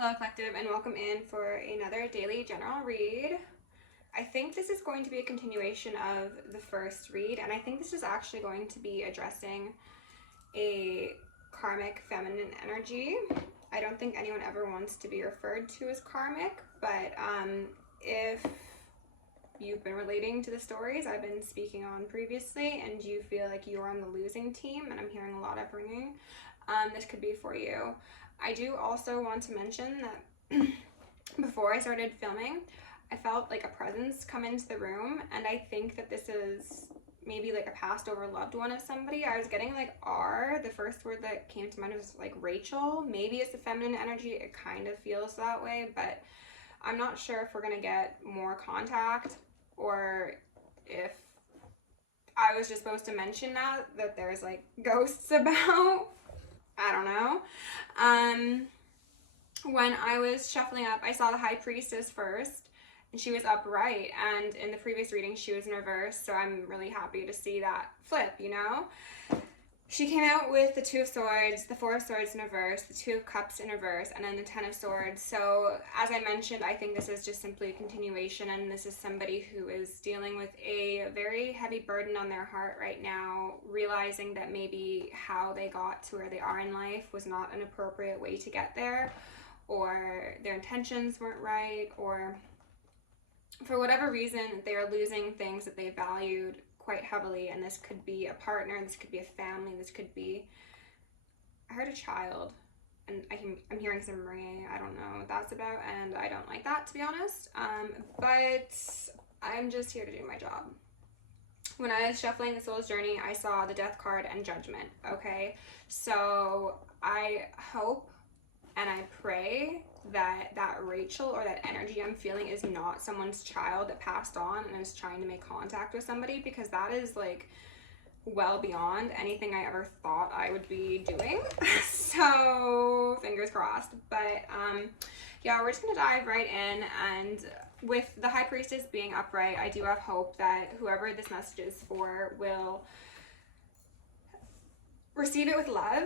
Hello Collective, and welcome in for another daily general read. I think this is going to be a continuation of the first read, and I think this is actually going to be addressing a karmic feminine energy. I don't think anyone ever wants to be referred to as karmic, but if you've been relating to the stories I've been speaking on previously and you feel like you're on the losing team, and I'm hearing a lot of ringing, this could be for you. I do also want to mention that before I started filming, I felt like a presence come into the room, and I think that this is maybe like a passed over loved one of somebody. I was getting like R. The first word that came to mind was like Rachel. Maybe it's the feminine energy. It kind of feels that way, but I'm not sure if we're gonna get more contact or if I was just supposed to mention that there's like ghosts about. I don't know. When I was shuffling up, I saw the High Priestess first, and she was upright, and in the previous reading she was in reverse, so I'm really happy to see that flip, you know? She came out with the Two of Swords, the Four of Swords in reverse, the Two of Cups in reverse, and then the Ten of Swords. So, as I mentioned, I think this is just simply a continuation, and this is somebody who is dealing with a very heavy burden on their heart right now, realizing that maybe how they got to where they are in life was not an appropriate way to get there, or their intentions weren't right, or for whatever reason, they are losing things that they valued quite heavily, and this could be a partner, this could be a family, this could be, I heard a child, and I'm hearing some ringing. I don't know what that's about, and I don't like that, to be honest, but I'm just here to do my job. When I was shuffling the Soul's Journey, I saw the Death card and Judgment, okay? So I hope and I pray that Rachel or that energy I'm feeling is not someone's child that passed on and is trying to make contact with somebody, because that is like well beyond anything I ever thought I would be doing. So fingers crossed. But yeah, we're just gonna dive right in, and with the High Priestess being upright, I do have hope that whoever this message is for will receive it with love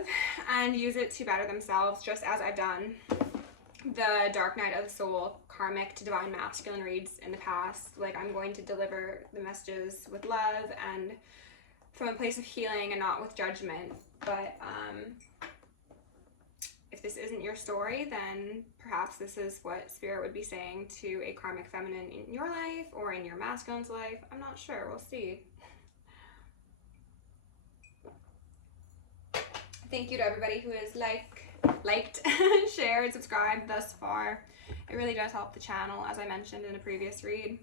and use it to better themselves, just as I've done the Dark Night of the Soul, karmic to divine masculine reads in the past. Like, I'm going to deliver the messages with love and from a place of healing and not with judgment. But if this isn't your story, then perhaps this is what Spirit would be saying to a karmic feminine in your life or in your masculine's life. I'm not sure. We'll see. Thank you to everybody who has liked, shared, subscribed thus far. It really does help the channel, as I mentioned in a previous read.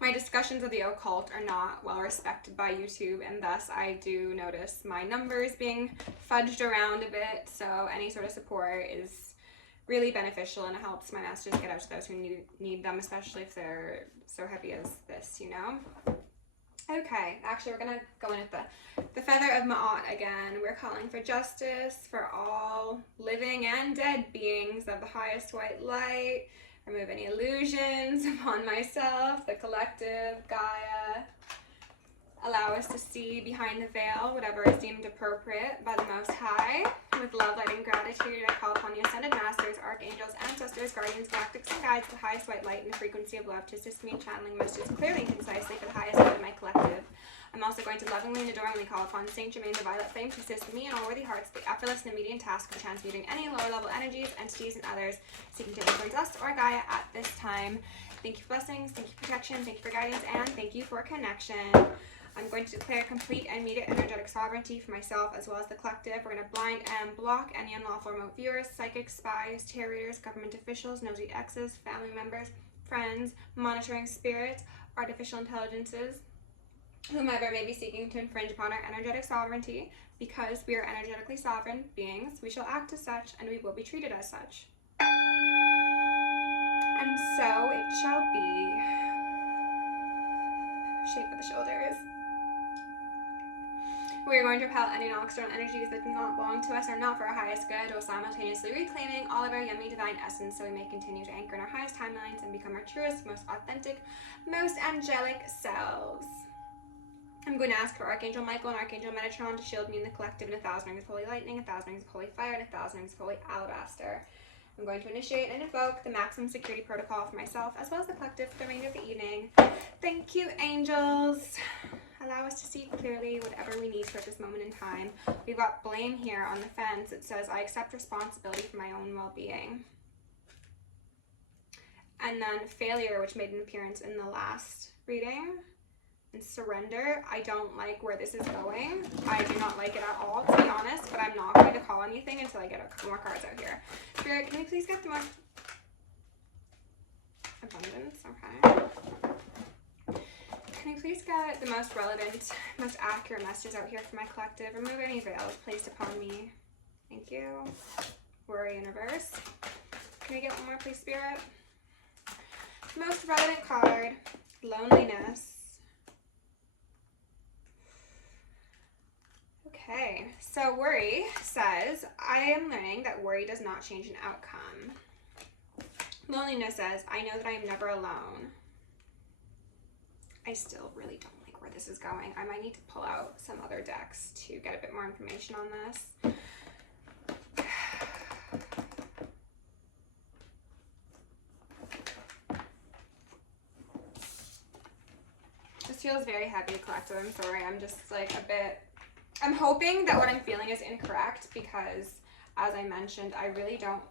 My discussions of the occult are not well respected by YouTube, and thus I do notice my numbers being fudged around a bit, so any sort of support is really beneficial, and it helps my messages get out to those who need them, especially if they're so heavy as this, you know? Okay, actually we're gonna go in at the Feather of Ma'at again. We're calling for justice for all living and dead beings of the highest white light. Remove any illusions upon myself, the collective, Gaia. Allow us to see behind the veil whatever is deemed appropriate by the Most High. With love, light, and gratitude, I call upon the Ascended Masters, Archangels, Ancestors, Guardians, Galactics, and Guides, the highest white light and the frequency of love, to assist me in channeling messages clearly and concisely for the highest good of my collective. I'm also going to lovingly and adoringly call upon Saint Germain, the Violet Flame, to assist me and all worthy hearts with the effortless and immediate task of transmuting any lower-level energies, entities, and others seeking to influence us or Gaia at this time. Thank you for blessings, thank you for protection, thank you for guidance, and thank you for connection. I'm going to declare complete and immediate energetic sovereignty for myself as well as the collective. We're going to blind and block any unlawful remote viewers, psychics, spies, tarot readers, government officials, nosy exes, family members, friends, monitoring spirits, artificial intelligences, whomever may be seeking to infringe upon our energetic sovereignty. Because we are energetically sovereign beings, we shall act as such, and we will be treated as such. And so it shall be. Shape of the shoulders. We are going to repel any non-external energies that do not belong to us or not for our highest good, while simultaneously reclaiming all of our yummy divine essence, so we may continue to anchor in our highest timelines and become our truest, most authentic, most angelic selves. I'm going to ask for Archangel Michael and Archangel Metatron to shield me in the collective in 1,000 rings of holy lightning, 1,000 rings of holy fire, and 1,000 rings of holy alabaster. I'm going to initiate and invoke the maximum security protocol for myself as well as the collective for the remainder of the evening. Thank you, angels. Allow us to see clearly whatever we need to at this moment in time. We've got blame here on the fence. It says, I accept responsibility for my own well-being. And then failure, which made an appearance in the last reading. And surrender. I don't like where this is going. I do not like it at all, to be honest, but I'm not going to call anything until I get a couple more cards out here. Spirit, can we please get the most abundance? Okay. Can we please get the most relevant, most accurate messages out here for my collective? Remove any veils placed upon me. Thank you. Worry universe. Can we get one more, please, Spirit? Most relevant card, loneliness. Okay, so worry says, I am learning that worry does not change an outcome. Loneliness says, I know that I am never alone. I still really don't like where this is going. I might need to pull out some other decks to get a bit more information on this. This feels very heavy, collective. I'm sorry. I'm just like a bit... I'm hoping that what I'm feeling is incorrect because, as I mentioned, I really don't...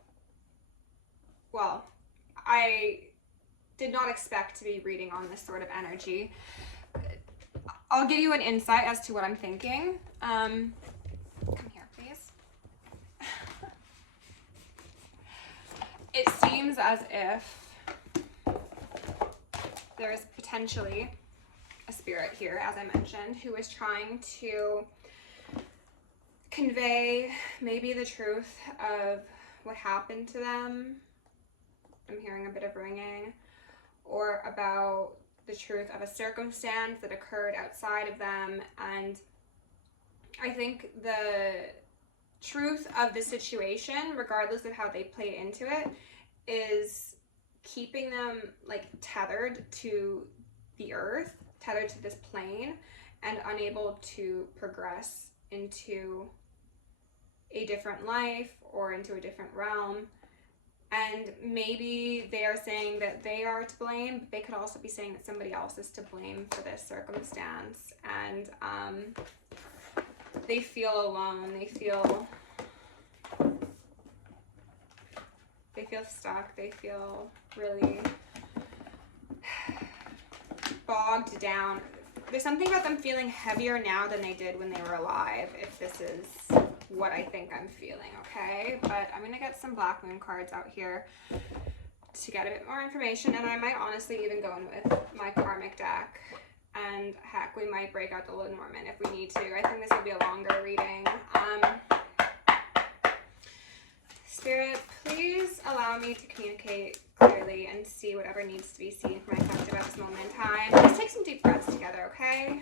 Well, I did not expect to be reading on this sort of energy. I'll give you an insight as to what I'm thinking. Come here, please. It seems as if there is potentially a spirit here, as I mentioned, who is trying to convey maybe the truth of what happened to them. I'm hearing a bit of ringing. Or about the truth of a circumstance that occurred outside of them. And I think the truth of the situation, regardless of how they play into it, is keeping them like tethered to the earth, tethered to this plane, and unable to progress into a different life or into a different realm. And maybe they are saying that they are to blame, but they could also be saying that somebody else is to blame for this circumstance. And they feel alone. They feel stuck. They feel really bogged down. There's something about them feeling heavier now than they did when they were alive, if this is what I think I'm feeling, okay? But I'm gonna get some Black Moon cards out here to get a bit more information, and I might honestly even go in with my karmic deck, and heck, we might break out the Lenormand if we need to. I think this will be a longer reading. Spirit, please allow me to communicate clearly and see whatever needs to be seen for my collective at this moment in time. Let's take some deep breaths together, okay?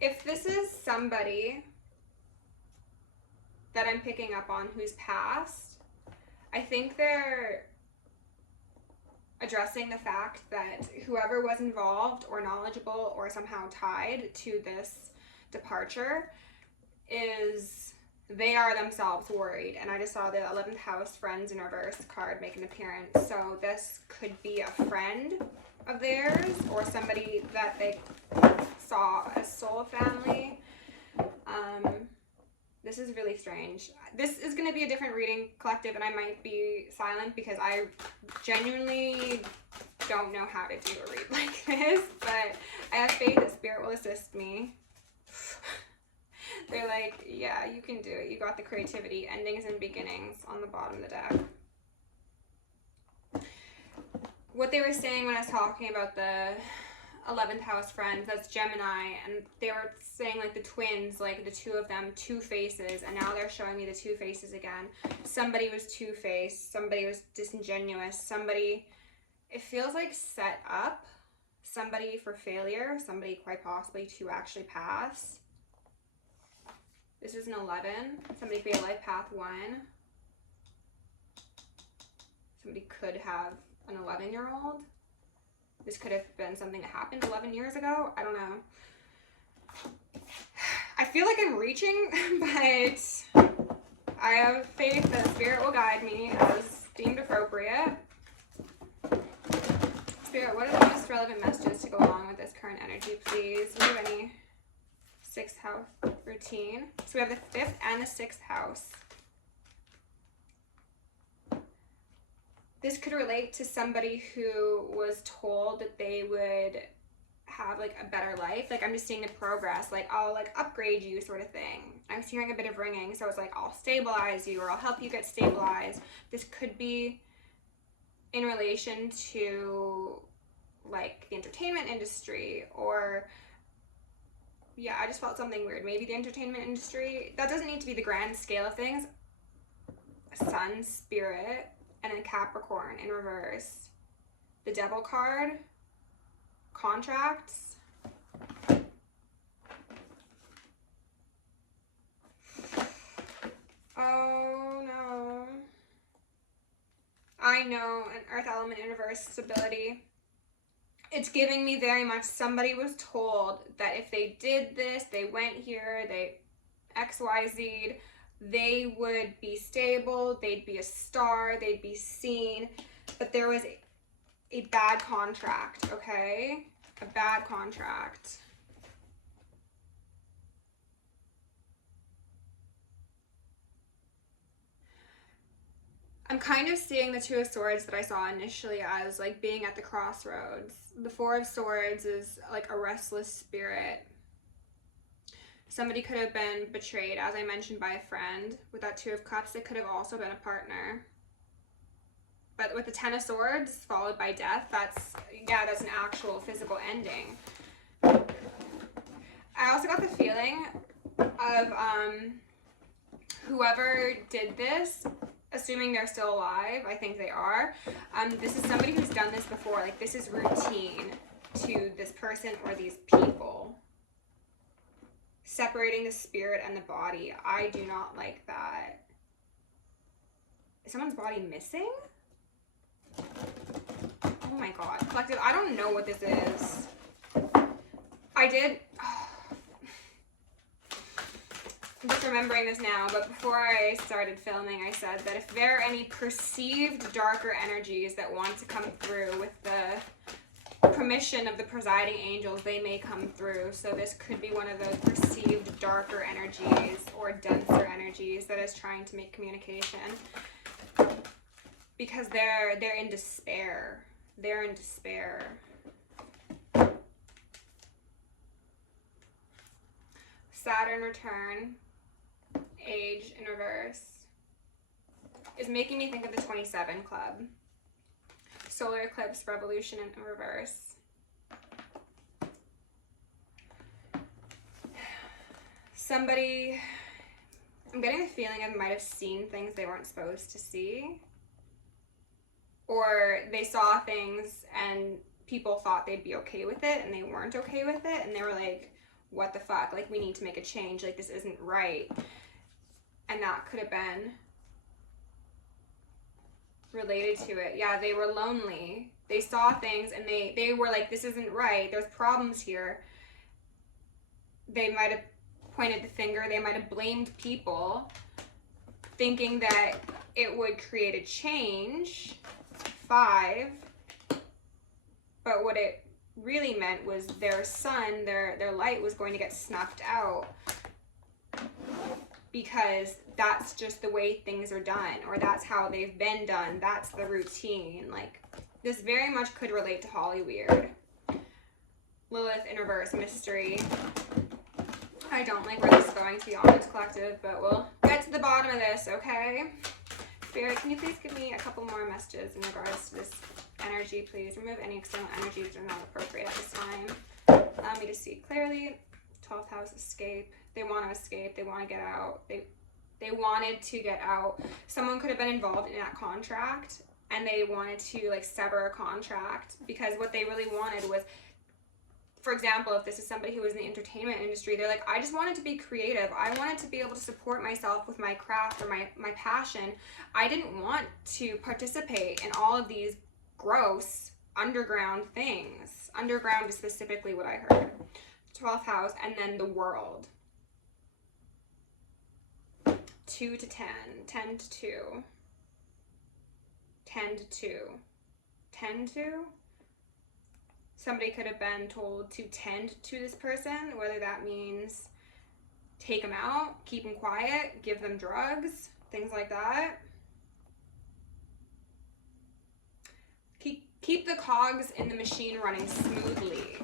If this is somebody that I'm picking up on who's passed, I think they're addressing the fact that whoever was involved or knowledgeable or somehow tied to this departure they are themselves worried. And I just saw the 11th house friends in reverse card make an appearance. So this could be a friend of theirs or somebody that they saw as soul family. This is really strange. This is going to be a different reading, collective, and I might be silent because I genuinely don't know how to do a read like this, but I have faith that Spirit will assist me. They're like, yeah, you can do it. You got the creativity. Endings and beginnings on the bottom of the deck. What they were saying when I was talking about the 11th house friends, that's Gemini, and they were saying like the twins, like the two of them, two faces, and now they're showing me the two faces again. Somebody was two-faced, somebody was disingenuous, somebody, it feels like set up somebody for failure, somebody quite possibly to actually pass. This is an 11. Somebody could be a life path 1. Somebody could have an 11-year-old. This could have been something that happened 11 years ago. I don't know. I feel like I'm reaching, but I have faith that Spirit will guide me as deemed appropriate. Spirit, what are the most relevant messages to go along with this current energy, please? Do you have any 6th house routine? So we have the 5th and the 6th house. This could relate to somebody who was told that they would have like a better life. Like I'm just seeing the progress, like I'll like upgrade you sort of thing. I'm hearing a bit of ringing, so it's like I'll stabilize you or I'll help you get stabilized. This could be in relation to like the entertainment industry, or yeah, I just felt something weird. Maybe the entertainment industry. That doesn't need to be the grand scale of things. Sun, Spirit, and then Capricorn in reverse. The Devil card. Contracts. Oh no. I know, an Earth element in reverse, stability. It's giving me very much somebody was told that if they did this, they went here, they XYZ'd, they would be stable, they'd be a star, they'd be seen, but there was a bad contract, okay? A bad contract. I'm kind of seeing the 2 of Swords that I saw initially as like being at the crossroads. The 4 of Swords is like a restless spirit. Somebody could have been betrayed, as I mentioned, by a friend. With that 2 of Cups, it could have also been a partner. But with the 10 of Swords followed by death, that's an actual physical ending. I also got the feeling of whoever did this, assuming they're still alive, I think they are, this is somebody who's done this before. Like this is routine to this person or these people. Separating the spirit and the body. I do not like that. Is someone's body missing? Oh my god. Collective, I don't know what this is. I'm just remembering this now, but before I started filming, I said that if there are any perceived darker energies that want to come through with the permission of the presiding angels, they may come through. So this could be one of those perceived darker energies or denser energies that is trying to make communication. Because they're in despair. They're in despair. Saturn return, age in reverse, is making me think of the 27 club. Solar eclipse, revolution in reverse. Somebody, I'm getting the feeling I might have seen things they weren't supposed to see. Or they saw things and people thought they'd be okay with it and they weren't okay with it. And they were like, what the fuck? Like, we need to make a change. Like, this isn't right. And that could have been related to it. Yeah, they were lonely. They saw things and they were like, this isn't right. There's problems here. They might have pointed the finger. They might have blamed people, thinking that it would create a change. 5. But what it really meant was their sun, their light was going to get snuffed out, because that's just the way things are done, or that's how they've been done. That's the routine. Like, this very much could relate to Hollyweird. Lilith in reverse, mystery. I don't like where this is going, to be honest, collective, but we'll get to the bottom of this, okay? Spirit, can you please give me a couple more messages in regards to this energy, please? Remove any external energies that are not appropriate at this time. Allow me to see clearly. 12th house, escape. They want to escape. They want to get out. They wanted to get out. Someone could have been involved in that contract, and they wanted to like sever a contract, because what they really wanted was for example, if this is somebody who is in the entertainment industry, they're like, I just wanted to be creative. I wanted to be able to support myself with my craft or my passion. I didn't want to participate in all of these gross underground things. Underground is specifically what I heard. 12th house, and then the world. 2 to 10, 10 to 2, 10 to 2, 10 to? Somebody could have been told to tend to this person, whether that means take them out, keep them quiet, give them drugs, things like that. Keep the cogs in the machine running smoothly.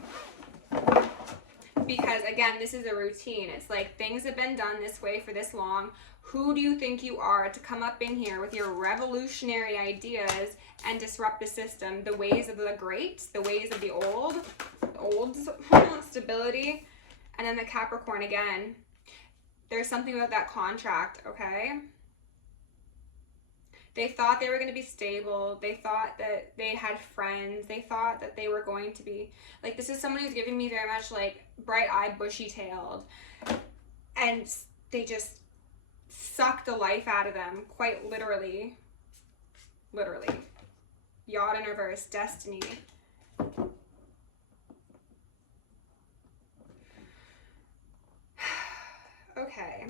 Because again, this is a routine. It's like things have been done this way for this long. Who do you think you are to come up in here with your revolutionary ideas and disrupt the system? The ways of the great, the ways of the old stability. And then the Capricorn again. There's something about that contract, okay? They thought they were going to be stable. They thought that they had friends. They thought that they were going to be, like, this is someone who's giving me very much like bright-eyed, bushy-tailed. And they just sucked the life out of them, quite literally. Literally. Yacht in reverse, destiny. Okay.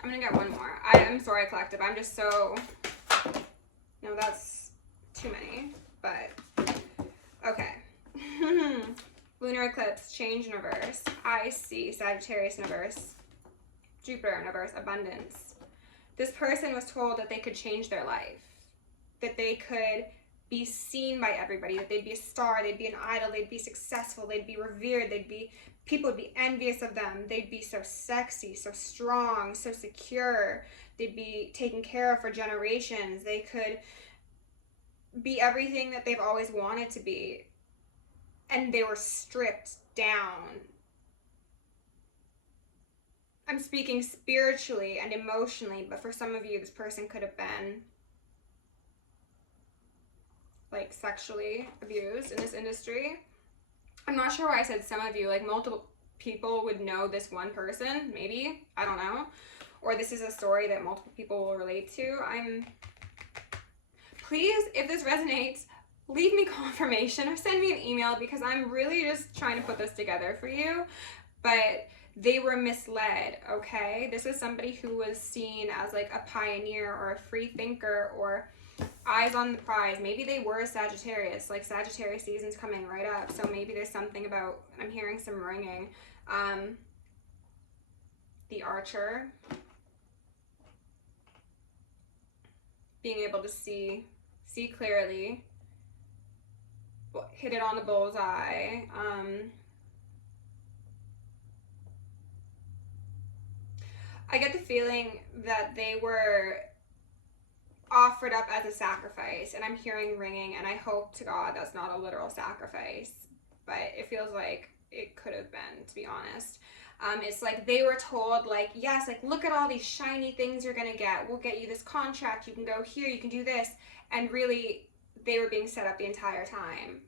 I'm gonna get one more. I'm sorry, collective. I'm just so... No, that's too many. But, okay. Lunar eclipse, change in reverse. I see Sagittarius in reverse. Jupiter in reverse, abundance. This person was told that they could change their life. That they could be seen by everybody. That they'd be a star. They'd be an idol. They'd be successful. They'd be revered. People would be envious of them. They'd be so sexy, so strong, so secure. They'd be taken care of for generations. They could be everything that they've always wanted to be. And they were stripped down. I'm speaking spiritually and emotionally, but for some of you, this person could have been like sexually abused in this industry. I'm not sure why I said some of you, like multiple people would know this one person, maybe, I don't know. Or this is a story that multiple people will relate to. Please, if this resonates, leave me confirmation or send me an email because I'm really just trying to put this together for you. But they were misled, okay? This is somebody who was seen as like a pioneer or a free thinker or eyes on the prize. Maybe they were a Sagittarius, like Sagittarius season's coming right up, so maybe there's something about, I'm hearing some ringing. The Archer, being able to see clearly, hit it on the bullseye. I get the feeling that they were offered up as a sacrifice, and I'm hearing ringing, and I hope to God that's not a literal sacrifice, but it feels like it could have been, to be honest. It's like they were told, like, yes, like, look at all these shiny things you're gonna get. We'll get you this contract. You can go here. You can do this. And really, they were being set up the entire time.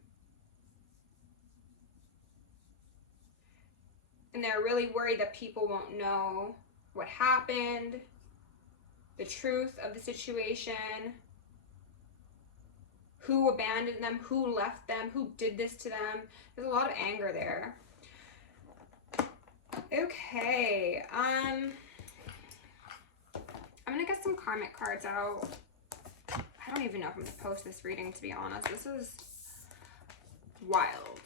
And they're really worried that people won't know what happened, the truth of the situation, who abandoned them, who left them, who did this to them. There's a lot of anger there. Okay, I'm gonna get some karmic cards out. I don't even know if I'm gonna post this reading, to be honest. This is wild.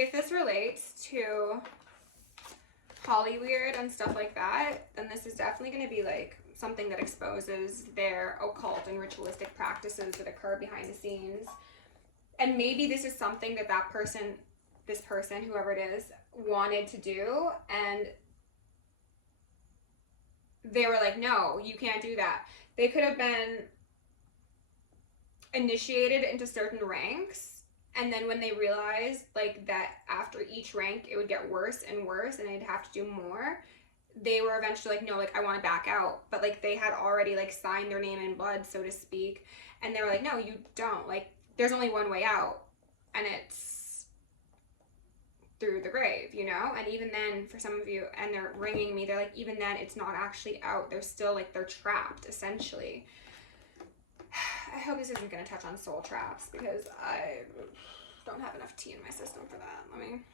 If this relates to hollyweird and stuff like that, then this is definitely going to be like something that exposes their occult and ritualistic practices that occur behind the scenes. And maybe this is something that this person, whoever it is, wanted to do, and they were like, no, you can't do that. They could have been initiated into certain ranks, and then when they realized like that after each rank it would get worse and worse and they'd have to do more, they were eventually like, no, like I want to back out, but like they had already like signed their name in blood, so to speak, and they were like, no, you don't, like there's only one way out, and it's through the grave, you know. And even then, for some of you, and they're ringing me, they're like, even then it's not actually out, they're still like, they're trapped essentially. I hope this isn't going to touch on soul traps, because I don't have enough tea in my system for that. Let me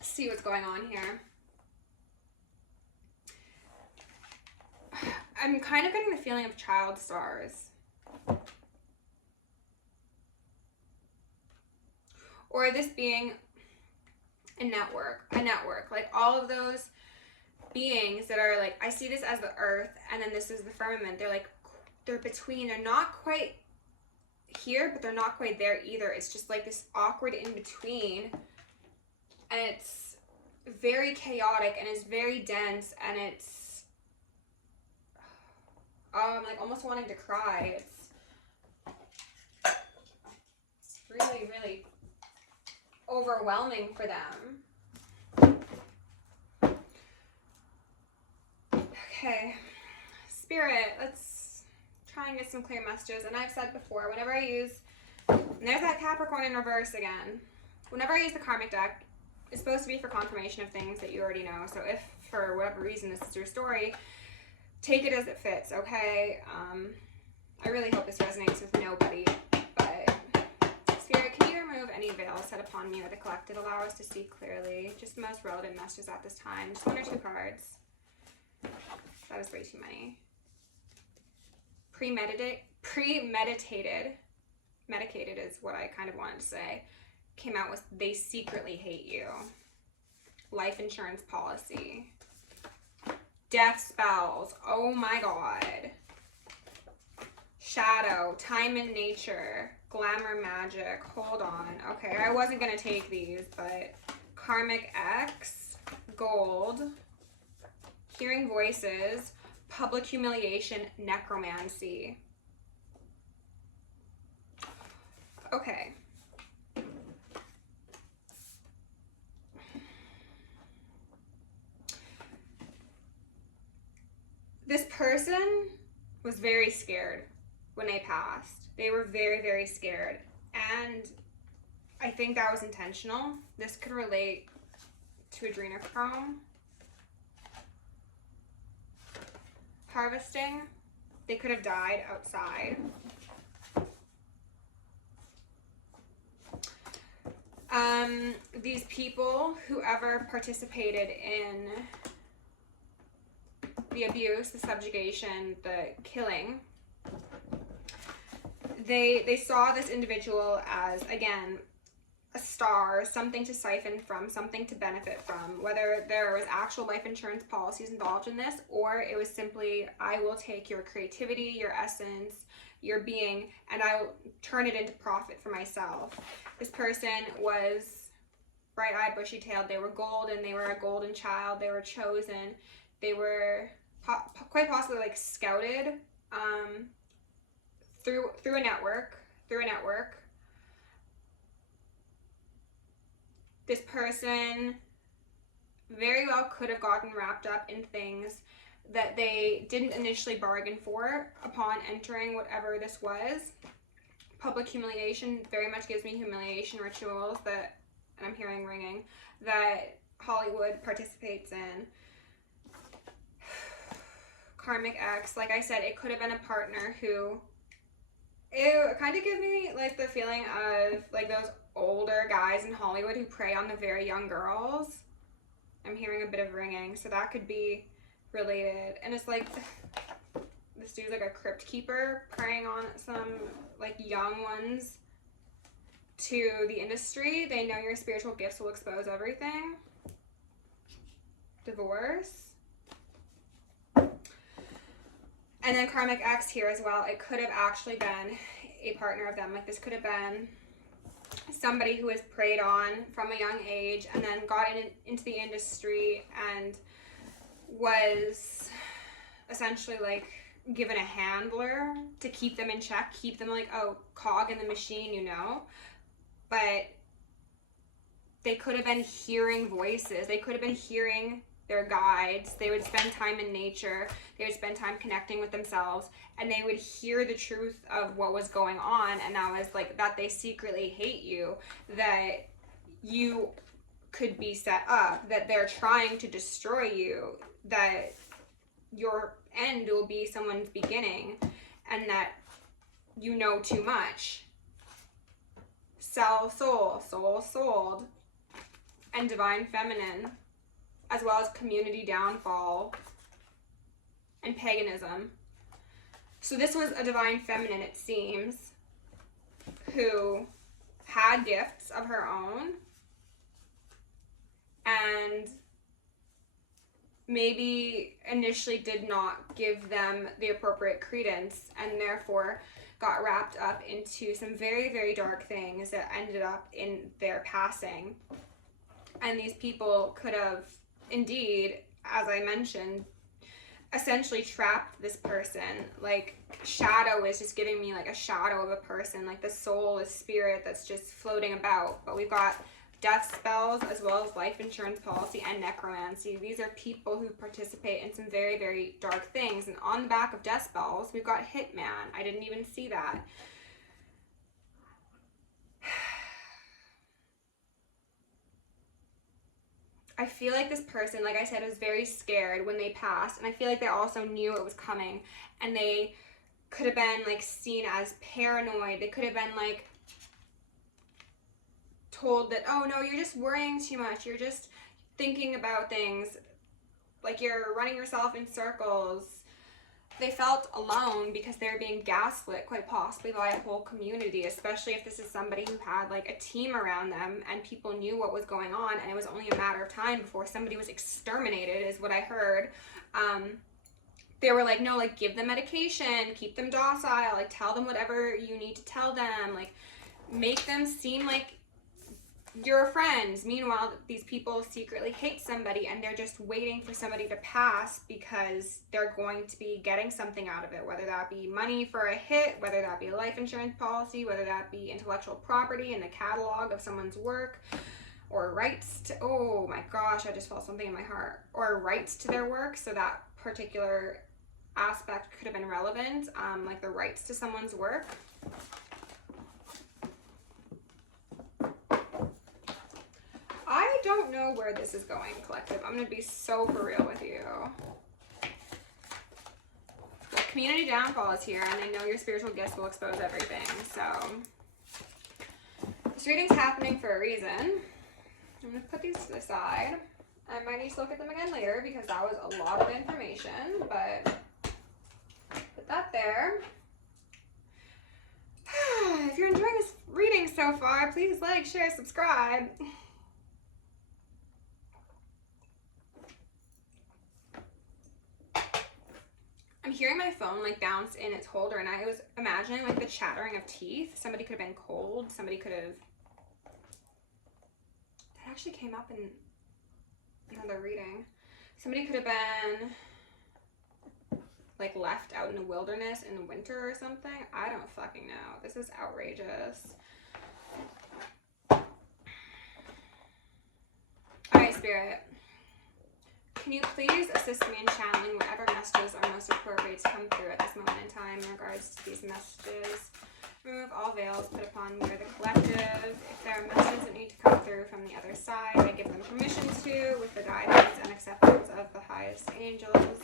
see what's going on here. I'm kind of getting the feeling of child stars. Or this being a network. Like all of those beings that are like, I see this as the earth, and then this is the firmament. They're like, they're between. They're not quite here, but they're not quite there either. It's just like this awkward in between. And it's very chaotic, and it's very dense, and it's, I'm like almost wanting to cry. It's really, really overwhelming for them. Okay, Spirit, let's try and get some clear messages. And I've said before, whenever I use, and there's that Capricorn in reverse again, whenever I use the karmic deck, it's supposed to be for confirmation of things that you already know. So if for whatever reason this is your story, take it as it fits, okay? I really hope this resonates with nobody, but Spirit, can you remove any veils set upon me or the collective? Allow us to see clearly just the most relevant messages at this time. Just 1 or 2 cards. That was way too many. Medicated is what I kind of wanted to say. Came out with they secretly hate you. Life insurance policy. Death spells. Oh my god. Shadow. Time and nature. Glamour magic. Hold on. Okay, I wasn't going to take these, but Karmic X. Gold. Hearing voices. Public humiliation. Necromancy. Okay. This person was very scared when they passed. They were very, very scared. And I think that was intentional. This could relate to adrenochrome. Harvesting. They could have died outside. These people, whoever participated in the abuse, the subjugation, the killing, they saw this individual as, again, a star, something to siphon from, something to benefit from, whether there was actual life insurance policies involved in this, or it was simply, I will take your creativity, your essence, your being, and I will turn it into profit for myself. This person was bright-eyed, bushy-tailed. They were golden. They were a golden child. They were chosen. They were quite possibly like scouted through a network. This person very well could have gotten wrapped up in things that they didn't initially bargain for upon entering whatever this was. Public humiliation very much gives me humiliation rituals that, and I'm hearing ringing, that Hollywood participates in. Karmic X, like I said, it could have been a partner who, it kind of gives me like the feeling of like those older guys in Hollywood who prey on the very young girls. I'm hearing a bit of ringing, so that could be related. And it's like, this dude's like a crypt keeper preying on some like young ones to the industry. They know your spiritual gifts will expose everything. Divorce. And then Karmic X here as well. It could have actually been a partner of them. Like this could have been somebody who was preyed on from a young age and then got into the industry and was essentially like given a handler to keep them in check, keep them like a cog in the machine, you know. But they could have been hearing voices. They could have been hearing their guides. They would spend time in nature. They would spend time connecting with themselves, and they would hear the truth of what was going on. And that was like that they secretly hate you, that you could be set up, that they're trying to destroy you, that your end will be someone's beginning, and that you know too much. Sell soul, soul sold, and divine feminine, as well as community downfall and paganism. So this was a divine feminine, it seems, who had gifts of her own and maybe initially did not give them the appropriate credence, and therefore got wrapped up into some very, very dark things that ended up in their passing. And these people could have indeed, as I mentioned, essentially trapped this person. Like, shadow is just giving me like a shadow of a person, like the soul is spirit that's just floating about. But we've got death spells as well as life insurance policy and necromancy. These are people who participate in some very, very dark things. And on the back of death spells, we've got hitman. I didn't even see that. I feel like this person, like I said, was very scared when they passed, and I feel like they also knew it was coming, and they could have been like seen as paranoid. They could have been like told that, oh no, you're just worrying too much, you're just thinking about things, like you're running yourself in circles. They felt alone because they're being gaslit, quite possibly by a whole community, especially if this is somebody who had like a team around them and people knew what was going on, and it was only a matter of time before somebody was exterminated, is what I heard. They were like, no, like give them medication, keep them docile, like tell them whatever you need to tell them, like make them seem like you're friends. Meanwhile, these people secretly hate somebody, and they're just waiting for somebody to pass because they're going to be getting something out of it, whether that be money for a hit, whether that be a life insurance policy, whether that be intellectual property in the catalog of someone's work, or rights to, oh my gosh, I just felt something in my heart, or rights to their work. So that particular aspect could have been relevant, like the rights to someone's work. I don't know where this is going, collective. I'm going to be so for real with you. The community downfall is here, and I know your spiritual gifts will expose everything. So this reading's happening for a reason. I'm going to put these to the side. I might need to look at them again later because that was a lot of information, but put that there. If you're enjoying this reading so far, please like, share, subscribe. I'm hearing my phone like bounce in its holder, and I was imagining like the chattering of teeth. Somebody could have been cold. Somebody could have... That actually came up in another reading. Somebody could have been like left out in the wilderness in the winter or something. I don't fucking know. This is outrageous. Alright, Spirit. Can you please assist me in channeling whatever messages are most appropriate to come through at this moment in time in regards to these messages? Remove all veils put upon me or the collective. If there are messages that need to come through from the other side, I give them permission to, with the guidance and acceptance of the highest angels.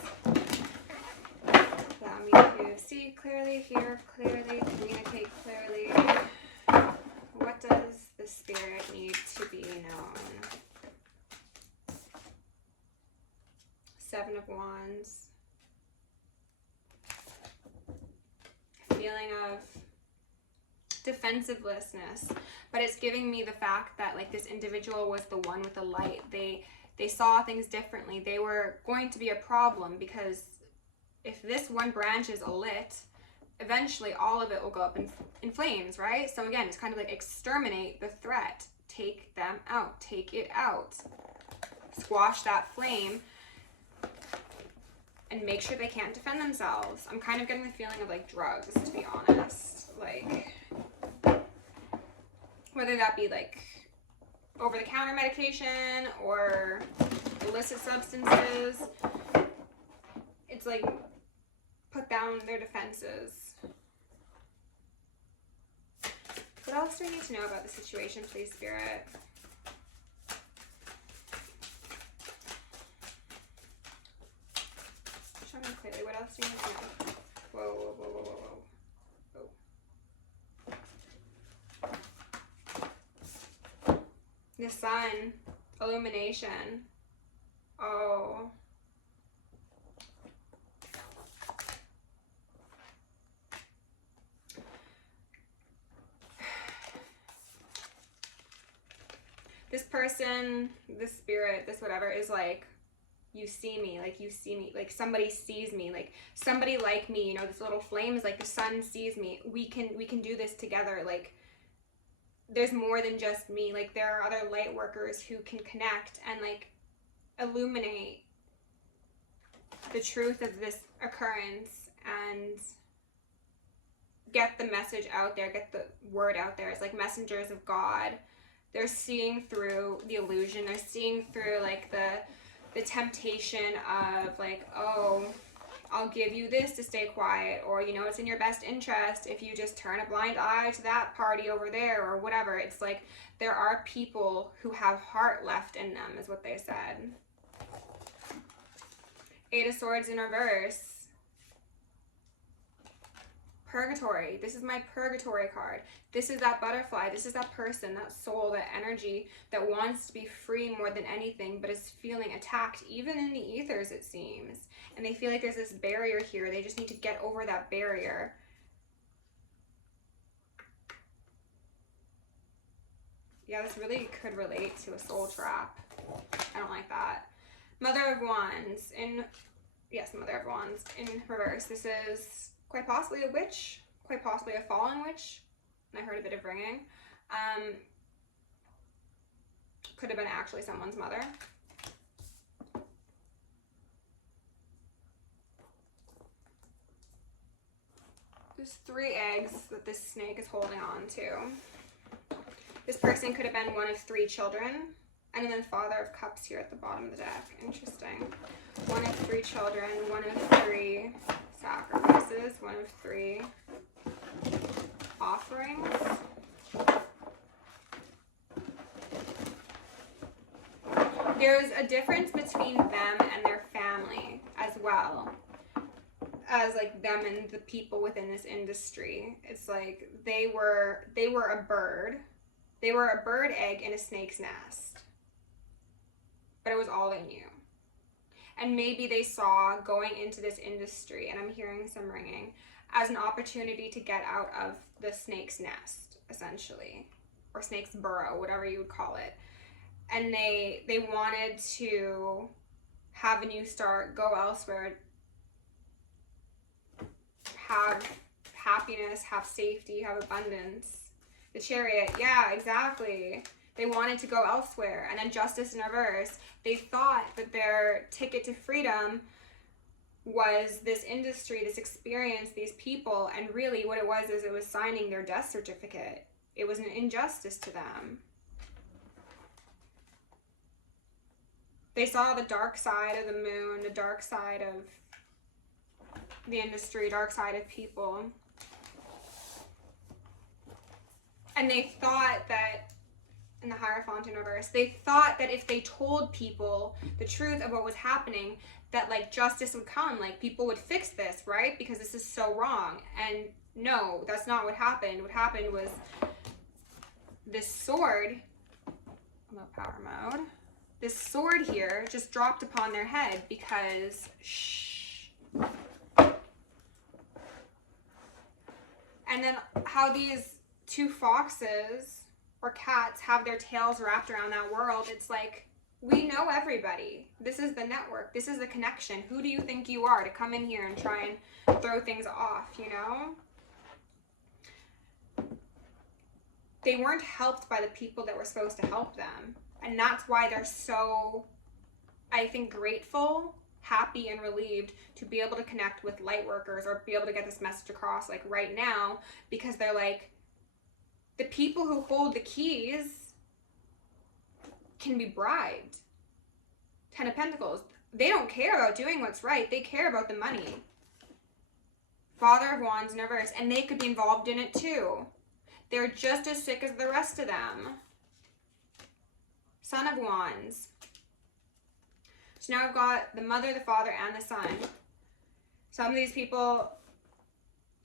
Allow me to see clearly, hear clearly, communicate clearly. What does the spirit need to be known? Seven of Wands. Feeling of defensiveness, but it's giving me the fact that like this individual was the one with the light. They saw things differently. They were going to be a problem because if this one branch is lit, eventually all of it will go up in flames, right? So again, it's kind of like exterminate the threat. Take them out. Take it out. Squash that flame. And make sure they can't defend themselves. I'm kind of getting the feeling of like drugs, to be honest. Like, whether that be like over-the-counter medication or illicit substances. It's like put down their defenses. What else do we need to know about the situation, please, Spirit? Show me clearly. What else do you need to know? Whoa, whoa, whoa, whoa, whoa, whoa. The sun. Illumination. Oh. This person, this spirit, this whatever is like, you see me, like you see me, like somebody sees me, like somebody like me, you know, this little flame is like the sun sees me. We can do this together. Like there's more than just me. Like there are other light workers who can connect and like illuminate the truth of this occurrence and get the message out there, get the word out there. It's like messengers of God. They're seeing through the illusion. They're seeing through like the temptation of like, oh, I'll give you this to stay quiet, or you know, it's in your best interest if you just turn a blind eye to that party over there or whatever. It's like there are people who have heart left in them, is what they said. Eight of Swords in reverse. Purgatory. This is my purgatory card. This is that butterfly. This is that person, that soul, that energy that wants to be free more than anything, but is feeling attacked, even in the ethers, it seems. And they feel like there's this barrier here. They just need to get over that barrier. Yeah, this really could relate to a soul trap. I don't like that. Mother of Wands in, yes, Mother of Wands in reverse. This is quite possibly a witch, quite possibly a fallen witch. And I heard a bit of ringing. Could have been actually someone's mother. There's 3 eggs that this snake is holding on to. This person could have been one of 3 children. And then Father of Cups here at the bottom of the deck. Interesting. One of 3 children, one of 3 sacrifices, one of 3 offerings. There's a difference between them and their family as well as like them and the people within this industry. It's like they were a bird. They were a bird egg in a snake's nest. But it was all they knew. And maybe they saw going into this industry, and I'm hearing some ringing, as an opportunity to get out of the snake's nest, essentially, or snake's burrow, whatever you would call it. And they wanted to have a new start, go elsewhere, have happiness, have safety, have abundance. The Chariot, yeah, exactly. They wanted to go elsewhere. And then Justice in reverse. They thought that their ticket to freedom was this industry, this experience, these people. And really what it was is it was signing their death certificate. It was an injustice to them. They saw the dark side of the moon, the dark side of the industry, dark side of people. And they thought that, in the Hierophant in reverse, they thought that if they told people the truth of what was happening, that like justice would come, like people would fix this, right? Because this is so wrong. And no, that's not what happened. What happened was this sword, I'm on power mode, this sword here just dropped upon their head because, shh. And then how these 2 foxes or cats have their tails wrapped around that world, it's like, we know everybody. This is the network. This is the connection. Who do you think you are to come in here and try and throw things off, you know? They weren't helped by the people that were supposed to help them. And that's why they're so, I think, grateful, happy, and relieved to be able to connect with light workers or be able to get this message across like right now, because they're like, the people who hold the keys can be bribed. Ten of Pentacles. They don't care about doing what's right. They care about the money. Father of Wands in reverse. And they could be involved in it too. They're just as sick as the rest of them. Son of Wands. So now I've got the mother, the father, and the son. Some of these people,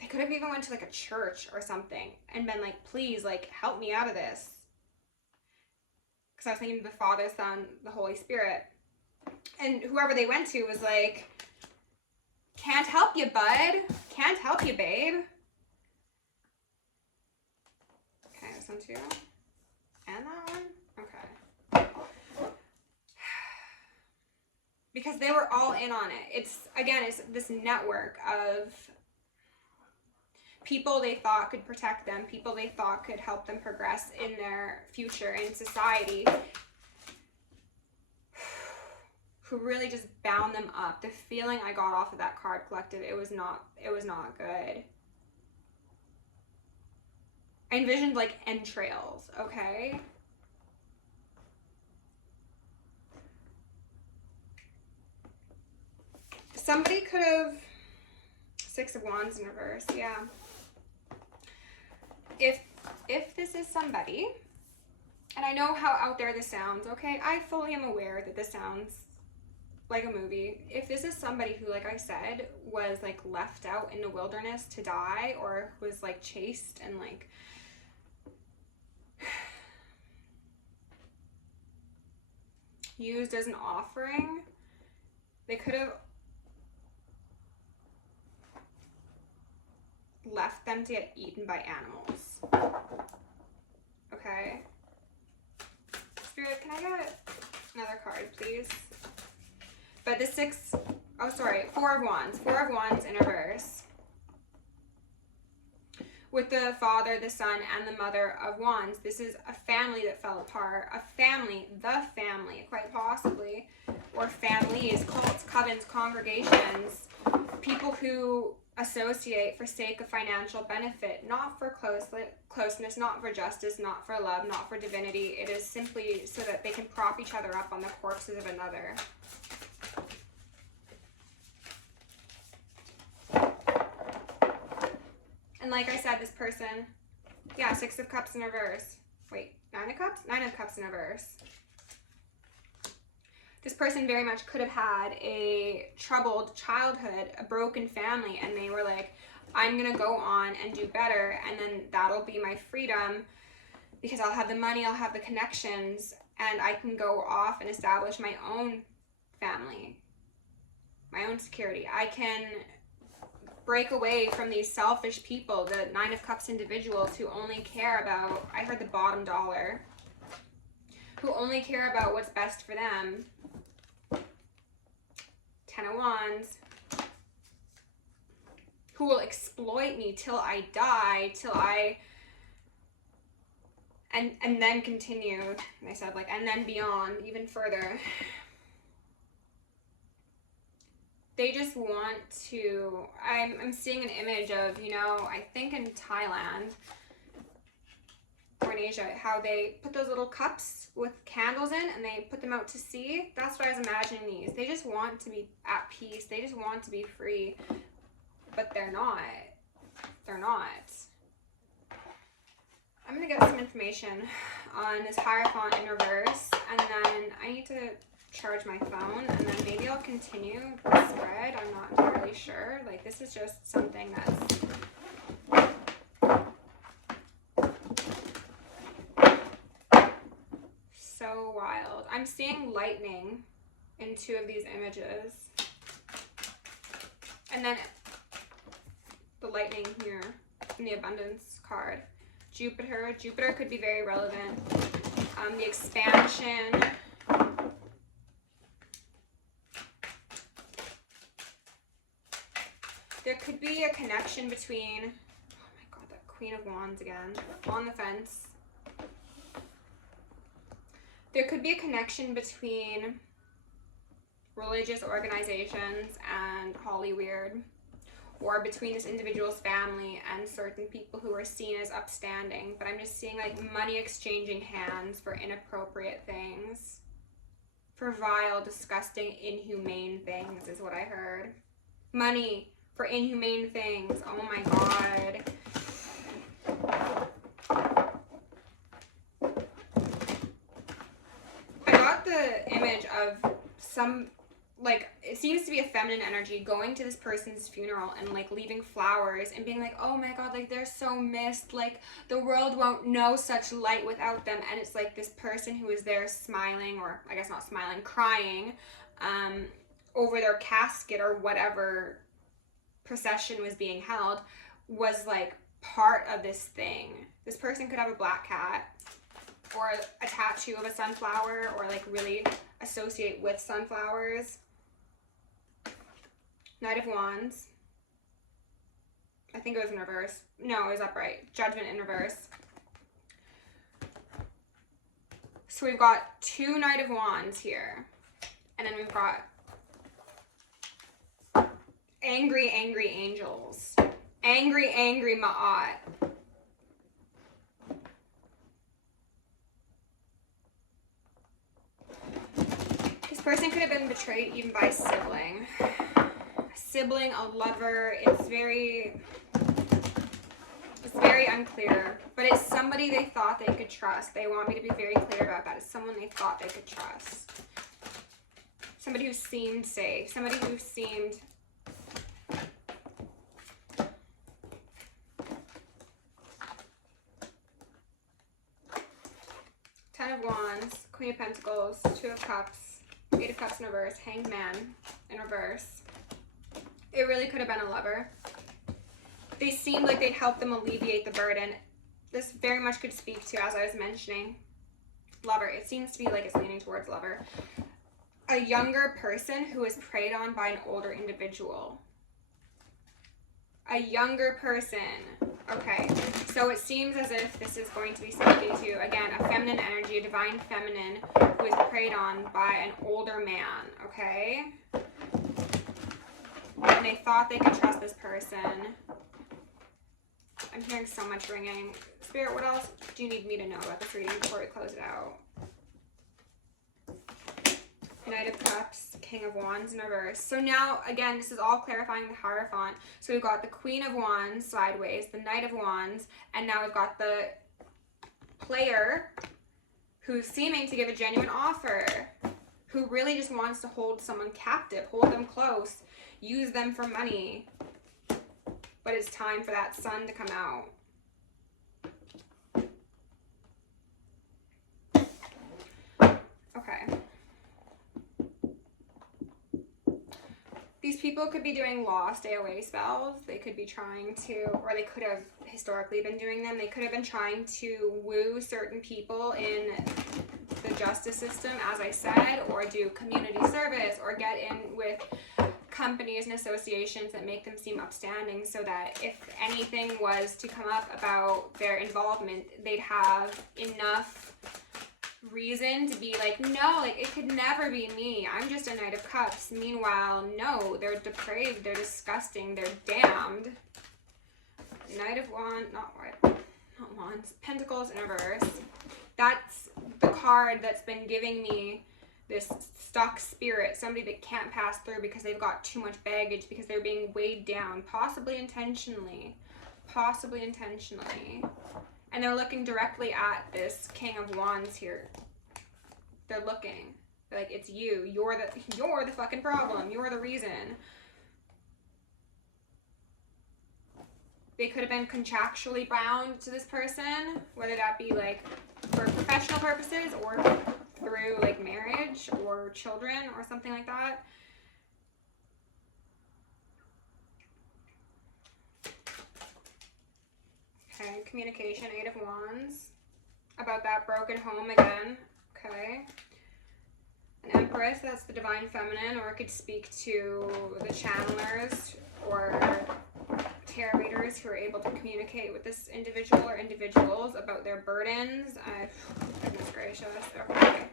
they could have even went to like a church or something and been like, please, like, help me out of this. Because I was thinking the Father, Son, the Holy Spirit. And whoever they went to was like, can't help you, bud. Can't help you, babe. Okay, this one too. And that one? Okay. Because they were all in on it. It's this network of people they thought could protect them, people they thought could help them progress in their future in society, who really just bound them up. The feeling I got off of that card collective, it was not good. I envisioned like entrails, okay? Somebody could have, Six of Wands in reverse, yeah. If this is somebody, and I know how out there this sounds, okay? I fully am aware that this sounds like a movie. If this is somebody who, like I said, was like left out in the wilderness to die, or was like chased and like used as an offering, they could have left them to get eaten by animals. Okay. Spirit, can I get another card, please? But the Four of Wands. Four of Wands in reverse. With the Father, the Son, and the Mother of Wands. This is a family that fell apart. A family, the family, quite possibly. Or families, cults, covens, congregations. People who associate for sake of financial benefit, not for closeness, not for justice, not for love, not for divinity. It is simply so that they can prop each other up on the corpses of another. And like I said, this person, yeah, Six of Cups in reverse. Wait, Nine of Cups? Nine of Cups in reverse. This person very much could have had a troubled childhood, a broken family, and they were like, I'm going to go on and do better, and then that'll be my freedom because I'll have the money, I'll have the connections, and I can go off and establish my own family, my own security. I can break away from these selfish people, the Nine of Cups individuals who only care about, I heard the bottom dollar, who only care about what's best for them. Ten of Wands, who will exploit me till I die, and then continue, and I said like, and then beyond, even further. They just want to, I'm seeing an image of, you know, I think in Thailand or in Asia, how they put those little cups with candles in and they put them out to sea. That's what I was imagining these. They just want to be at peace. They just want to be free, but they're not. They're not. I'm going to get some information on this Hierophant in reverse, and then I need to charge my phone, and then maybe I'll continue the spread. I'm not entirely sure. Like, this is just something that's so wild. I'm seeing lightning in two of these images, and then the lightning here in the abundance card. Jupiter could be very relevant. The expansion. There could be a connection between, oh my god, that Queen of Wands again, on the fence. There could be a connection between religious organizations and hollyweird, or between this individual's family and certain people who are seen as upstanding. But I'm just seeing like money exchanging hands for inappropriate things. For vile, disgusting, inhumane things is what I heard. Money for inhumane things. Oh my god. I got the image of some, like, it seems to be a feminine energy going to this person's funeral and like leaving flowers and being like, oh my god, like they're so missed, like the world won't know such light without them. And it's like this person who is there smiling, or I guess not smiling, crying over their casket or whatever procession was being held, was like part of this thing. This person could have a black cat or a tattoo of a sunflower, or like really associate with sunflowers. Knight of Wands. I think it was in reverse. No, it was upright. Judgment in reverse. So we've got 2 Knight of Wands here. And then we've got angry, angry angels. Angry, angry Ma'at. This person could have been betrayed even by a sibling. A sibling, a lover. It's very unclear. But it's somebody they thought they could trust. They want me to be very clear about that. It's someone they thought they could trust. Somebody who seemed safe. Somebody who seemed... Ten of Wands, Queen of Pentacles, 2 of Cups, 8 of Cups in reverse, Hanged Man in reverse. It really could have been a lover. They seemed like they'd help them alleviate the burden. This very much could speak to, as I was mentioning, lover. It seems to be like it's leaning towards lover. A younger person who is preyed on by an older individual. A younger person. Okay, so it seems as if this is going to be speaking to, again, a feminine energy, a divine feminine who is preyed on by an older man, okay? And they thought they could trust this person. I'm hearing so much ringing. Spirit, what else do you need me to know about this reading before we close it out? Knight of Cups, King of Wands in reverse. So now, again, this is all clarifying the Hierophant. So we've got the Queen of Wands sideways, the Knight of Wands, and now we've got the player who's seeming to give a genuine offer, who really just wants to hold someone captive, hold them close, use them for money. But it's time for that sun to come out. Okay. These people could be doing law stay away spells. They could be trying to, or they could have historically been doing them. They could have been trying to woo certain people in the justice system, as I said, or do community service, or get in with companies and associations that make them seem upstanding, so that if anything was to come up about their involvement, they'd have enough reason to be like, no, like it could never be me, I'm just a Knight of Cups. Meanwhile, no, they're depraved, they're disgusting, they're damned. Knight of Wands, not Wands, Pentacles in reverse. That's the card that's been giving me this stuck spirit, somebody that can't pass through because they've got too much baggage, because they're being weighed down, possibly intentionally. And they're looking directly at this King of Wands here. They're looking. They're like, it's you. You're the fucking problem. You're the reason. They could have been contractually bound to this person, whether that be like for professional purposes or through like marriage or children or something like that. Okay, communication, 8 of Wands. About that broken home again. Okay. An Empress, that's the divine feminine, or it could speak to the channelers or tarot readers who are able to communicate with this individual or individuals about their burdens. Goodness gracious. Okay.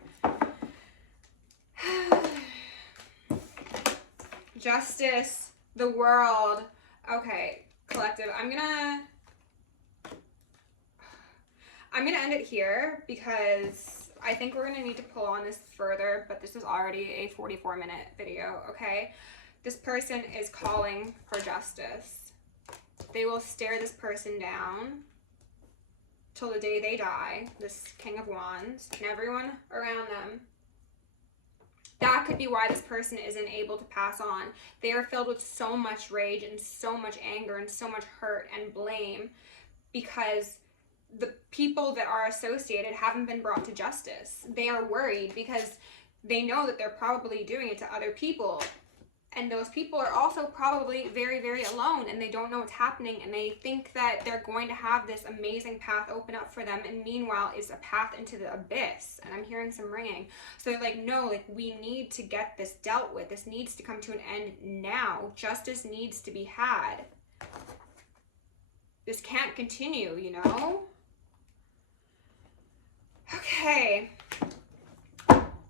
Justice, the world, Okay, collective, I'm gonna end it here because I think we're gonna need to pull on this further, but this is already a 44-minute video, okay? This person is calling for justice. They will stare this person down till the day they die, this King of Wands, and everyone around them. That could be why this person isn't able to pass on. They are filled with so much rage and so much anger and so much hurt and blame because the people that are associated haven't been brought to justice. They are worried because they know that they're probably doing it to other people. And those people are also probably very, very alone, and they don't know what's happening, and they think that they're going to have this amazing path open up for them, and meanwhile it's a path into the abyss. And I'm hearing some ringing. So they're like, no, like, we need to get this dealt with. This needs to come to an end now. Justice needs to be had. This can't continue, you know? Okay.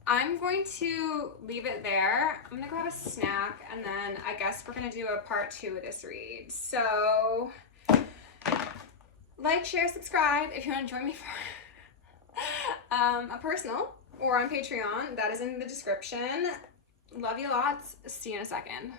I'm going to leave it there. I'm gonna go have a snack, and then I guess we're gonna do a part 2 of this read. So, like, share, subscribe if you want to join me for a personal or on Patreon. That is in the description. Love you lots. See you in a second.